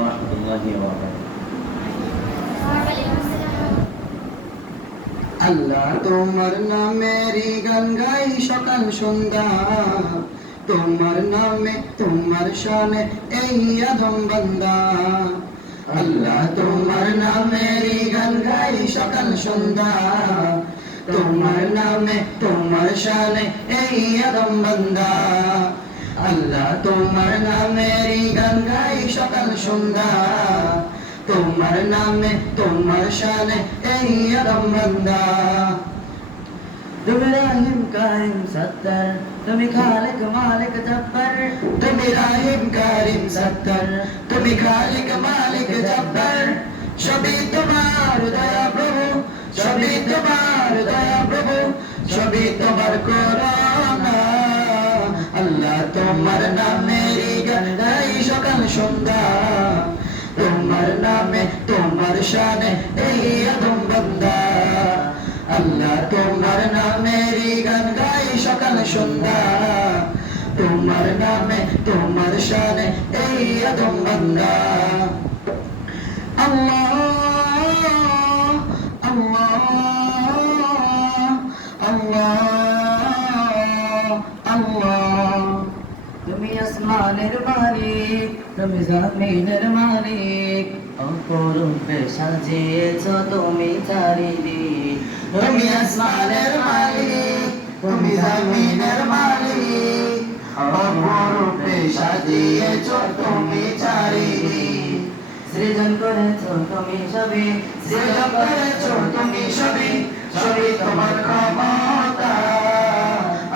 ওয়া রাহমাতুল্লাহি ওয়া বারাকাতুহু। আল্লাহ তোমার নামেরই গান গাই সকাল সন্ধ্যা, তোমার নামে তোমার শানে এই আদম বান্দা। আল্লাহ তোমার নামেরই গান গাই সকাল সন্ধ্যা, তোমার নামে তোমার শানে এই আদম বান্দা। আল্লাহ তোমার নামেরই গান গাই সকাল সন্ধ্যা, তোমার নামে তোমার শানে এই আদম বান্দা। তুমি রাহিম কারিম সত্তর, তুমি খালিক মালিক জব্বার, তুমি রাহিম কারিম সত্তর, তুমি খালিক মালিক জব্বার। সবই তোমার দয়া প্রভু, সবই তোমার দয়া প্রভু, সবই তোমার করুণা। আল্লাহ তোমার নামেরই গান গাই সকাল সন্ধ্যা, তোমার নামে তোমার শানে এই আদম বান্দা। আল্লাহ তোমার নামেরই গান গাই সকাল সন্ধ্যা, তোমার নামে তোমার শানে এই আদম বান্দা। আল্লাহ আল্লাহ আল্লাহ আল্লাহ। তুমি আসমানের মালিক, তুমি জমিনের মালিক, অপরূপে সাজিয়েছ তুমি চারিদিক। তুমি আসমানের মালিক, তুমি জমিনের মালিক, অপরূপে সাজিয়েছ তুমি চারিদিক। সৃজন করেছ তুমি সবে, সৃজন করেছ তুমি সবে, সবই তোমার ক্ষমতা।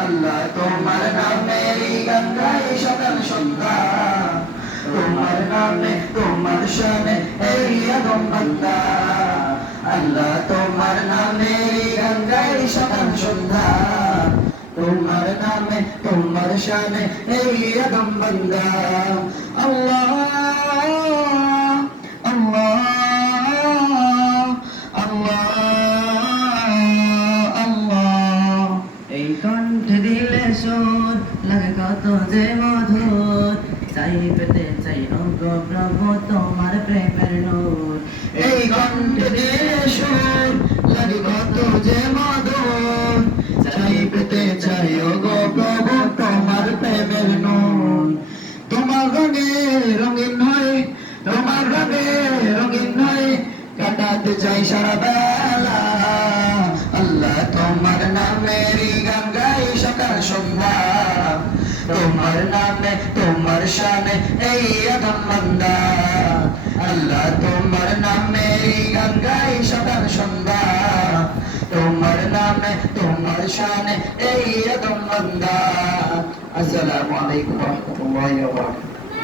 আল্লাহ তোমার নামেরই গান গাই সকাল সন্ধ্যা, তোমার নামে তোমার শানে এই আদম বান্দা। আল্লাহ তোমার নামেরই গান গাই সকাল সন্ধ্যা, তোমার নামে তোমার শানে এই আদম বান্দা। আল্লাহ আল্লাহ আল্লাহ আল্লাহ। এই কণ্ঠ দিলে সুর লাগে কত যে মধুর, চাই পেতে চাই অঙ্গ প্রভু তোমার প্রেমের নূর। এই কণ্ঠ দিলে সুর লাগে কত যে মধুর, চাই পেতে চাই ওগো প্রভু তোমার প্রেমের নূর। তোমার রঙে রঙিন হয়ে, তোমার রঙে রঙিন হয়ে কাটাতে চাই সারা বেলা। আল্লাহ তোমার নামেরই গান গাই সকাল সন্ধ্যা, তোমার নামে তোমার শানে এই আদম বান্দা। আল্লাহ তোমার নামেরই গান গাই সকাল সন্ধ্যা, তোমার নামে তোমার শানে এই আদম বান্দা। আসসালামু আলাইকুম ওয়া রাহমাতুল্লাহি ওয়া বারাকাতুহু।